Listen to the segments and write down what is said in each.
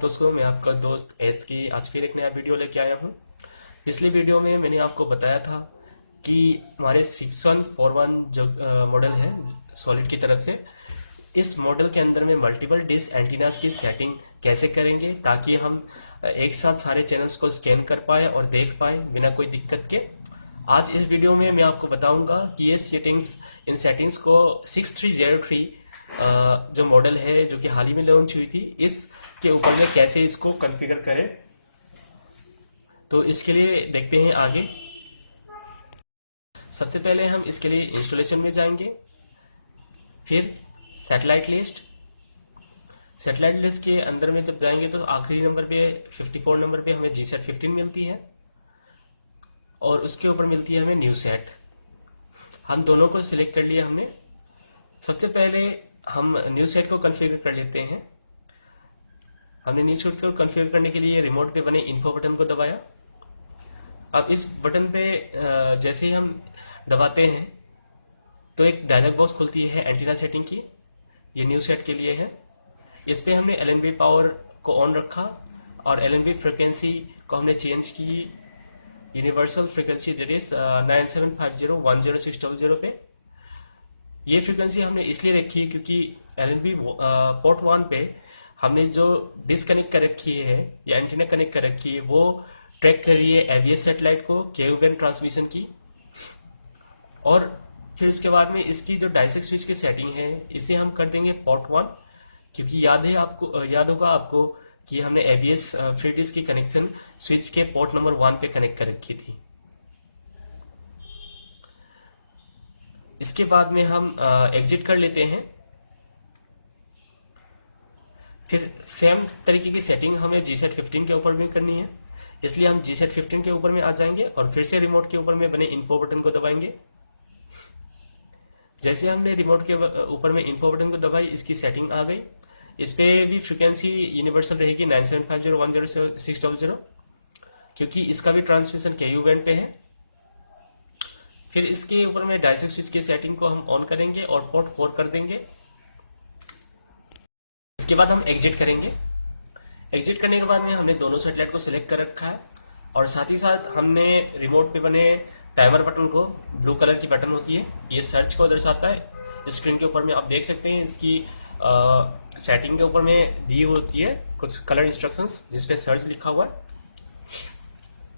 दोस्तों, मैं आपका दोस्त एस की आज फिर एक नया वीडियो लेके आया हूँ। पिछली वीडियो में मैंने आपको बताया था कि हमारे 6141 जो मॉडल है सॉलिड की तरफ से, इस मॉडल के अंदर में मल्टीपल डिश एंटीनास की सेटिंग कैसे करेंगे ताकि हम एक साथ सारे चैनल्स को स्कैन कर पाए और देख पाए बिना कोई दिक्कत के। आज इस वीडियो में मैं आपको बताऊंगा कि ये सेटिंग्स को 6303 जो मॉडल है जो कि हाल ही में लॉन्च हुई थी, इसके ऊपर में कैसे इसको कॉन्फ़िगर करें। तो इसके लिए देखते हैं आगे। सबसे पहले हम इसके लिए इंस्टॉलेशन में जाएंगे, फिर सैटेलाइट लिस्ट के अंदर में जब जाएंगे तो आखिरी नंबर पे 54 नंबर पे हमें GSAT 15 मिलती है और उसके ऊपर मिलती है हमें न्यू सेट। हम दोनों को सिलेक्ट कर लिया हमने। सबसे पहले हम न्यू सेट को कॉन्फ़िगर कर लेते हैं। हमने न्यू सेट को कॉन्फ़िगर करने के लिए रिमोट पे बने इन्फो बटन को दबाया। अब इस बटन पे जैसे ही हम दबाते हैं तो एक डायलॉग बॉक्स खुलती है एंटीना सेटिंग की। ये न्यू सेट के लिए है। इस पे हमने LNB पावर को ऑन रखा और LNB फ्रिक्वेंसी को हमने चेंज की यूनिवर्सल फ्रिक्वेंसी दैट इज 9750106000 पे। ये फ्रिक्वेंसी हमने इसलिए रखी है क्योंकि LNB पोर्ट 1 पे हमने जो डिसकनेक्ट कर रखी है या एंटीना कनेक्ट कर रखी है वो ट्रैक कर रही है ABS सेटेलाइट को KU बैंड ट्रांसमिशन की। और फिर उसके बाद में इसकी जो डायसेक्ट स्विच की सेटिंग है इसे हम कर देंगे पोर्ट 1, क्योंकि याद होगा आपको कि हमने ABS फ्री डिस्क की कनेक्शन स्विच के पोर्ट नंबर 1 पे कनेक्ट कर रखी थी। इसके बाद में हम एग्जिट कर लेते हैं। फिर सेम तरीके की सेटिंग हमें GSAT 15 के ऊपर भी करनी है, इसलिए हम GSAT 15 के ऊपर में आ जाएंगे और फिर से रिमोट के ऊपर में बने इन्फो बटन को दबाएंगे। जैसे हमने रिमोट के ऊपर में इन्फो बटन को दबाई, इसकी सेटिंग आ गई। इस पे भी फ्रिक्वेंसी यूनिवर्सल रहेगी 9750106000, क्योंकि इसका भी ट्रांसमिशन KU बैंड पे है। फिर इसके ऊपर में डायसेक्ट स्विच की सेटिंग को हम ऑन करेंगे और पोर्ट 4 कर देंगे। इसके बाद हम एग्जिट करेंगे। एग्जिट करने के बाद में हमने दोनों सैटेलाइट को सिलेक्ट कर रखा है और साथ ही साथ हमने रिमोट पे बने टाइमर बटन को, ब्लू कलर की बटन होती है, ये सर्च को दर्शाता है। स्क्रीन के ऊपर में आप देख सकते हैं इसकी सेटिंग के ऊपर में दी होती है कुछ कलर इंस्ट्रक्शंस जिसपे सर्च लिखा हुआ है।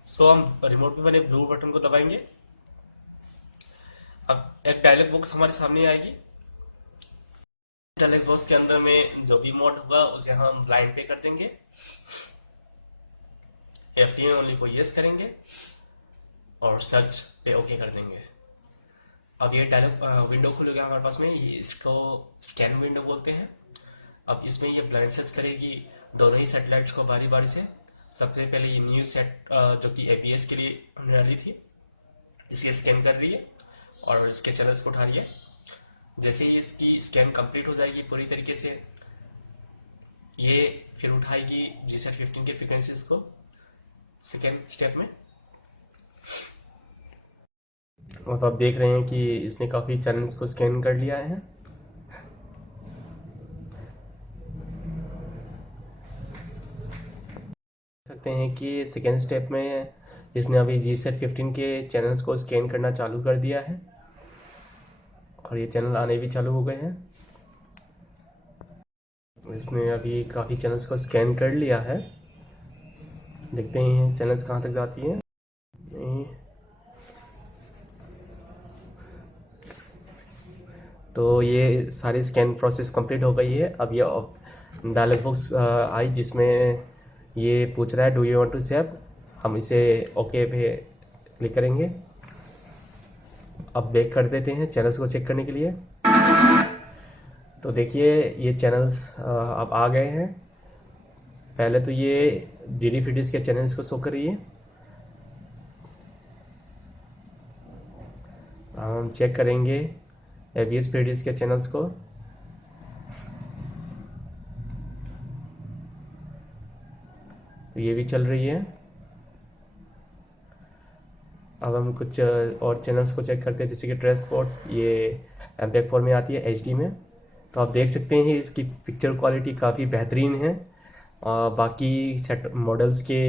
सो हम रिमोट पे बने ब्लू बटन को दबाएंगे। अब एक डायलॉग बॉक्स हमारे सामने आएगी। डायलॉग बॉक्स के अंदर में जो भी मोड होगा उसे हम ब्लाइंड पे कर देंगे। FT ओनली को यस करेंगे और सर्च पे ओके कर देंगे। अब ये डायलॉग विंडो खुलेगा हमारे पास में, ये इसको स्कैन विंडो बोलते हैं। अब इसमें ये ब्लाइंड सर्च करेगी दोनों ही सैटेलाइट्स को बारी बारी से। सबसे पहले ये न्यू सेट जो कि ABS के लिए होने वाली थी, इसके स्कैन कर रही है और इसके चैनल्स को उठा रही है। जैसे ही इसकी स्कैन कंप्लीट हो जाएगी पूरी तरीके से, ये फिर उठाएगी GSAT 15 के फ्रिक्वेंसीज को सेकेंड स्टेप में। और आप देख रहे हैं कि इसने काफ़ी चैनल्स को स्कैन कर लिया है। सकते हैं कि सेकेंड स्टेप में इसने अभी GSAT 15 के चैनल्स को स्कैन करना चालू कर दिया है और ये चैनल आने भी चालू हो गए हैं। इसने अभी काफ़ी चैनल्स को स्कैन कर लिया है। देखते हैं चैनल्स कहाँ तक जाती हैं। तो ये सारी स्कैन प्रोसेस कंप्लीट हो गई है। अब ये डायलॉग बॉक्स आई जिसमें ये पूछ रहा है do you want to save. हम इसे ओके पे क्लिक करेंगे। अब बैक कर देते हैं चैनल्स को चेक करने के लिए। तो देखिए ये चैनल्स अब आ गए हैं। पहले तो ये DD फ्री डिस्क के चैनल्स को शो कर रही है। हम चेक करेंगे ABS फ्री डिस्क के चैनल्स को। तो ये भी चल रही है। अब हम कुछ और चैनल्स को चेक करते हैं, जैसे कि ट्रांसपोर्ट, ये MPEG 4 में आती है HD में। तो आप देख सकते हैं इसकी पिक्चर क्वालिटी काफ़ी बेहतरीन है बाकी सेट मॉडल्स के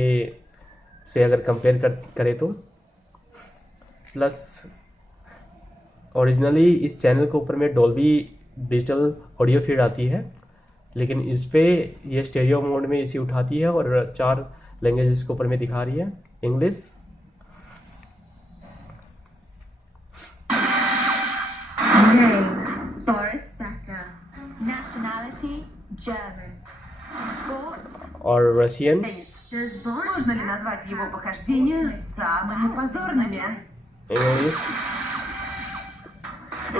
से अगर कंपेयर करें तो। प्लस ओरिजिनली इस चैनल के ऊपर में डॉल्बी डिजिटल ऑडियो फीड आती है, लेकिन इस पे ये स्टेरियो मोड में इसे उठाती है और 4 लैंग्वेजेस के ऊपर में दिखा रही है। English, Name: Boris Becker. Nationality: German. Sport: और Russian. Does Boris Можно ли назвать его похождения самыми позорными? English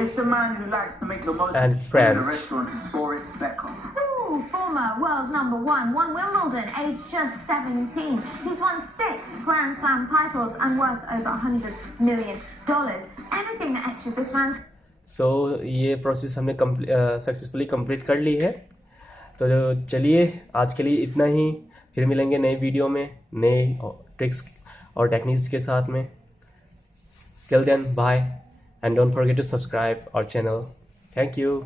It's the man who likes to make the most And of food in French. a restaurant, Boris Becker. Ooh, former world #1, won Wimbledon, aged just 17. He's won 6 Grand Slam titles and worth over $100 million. Anything that etches this man's सो ये process हमने successfully complete कर ली है। तो चलिए आज के लिए इतना ही, फिर मिलेंगे नई वीडियो में नए ट्रिक्स और टेक्निक्स के साथ में। Till then bye and don't forget to subscribe our channel. Thank you.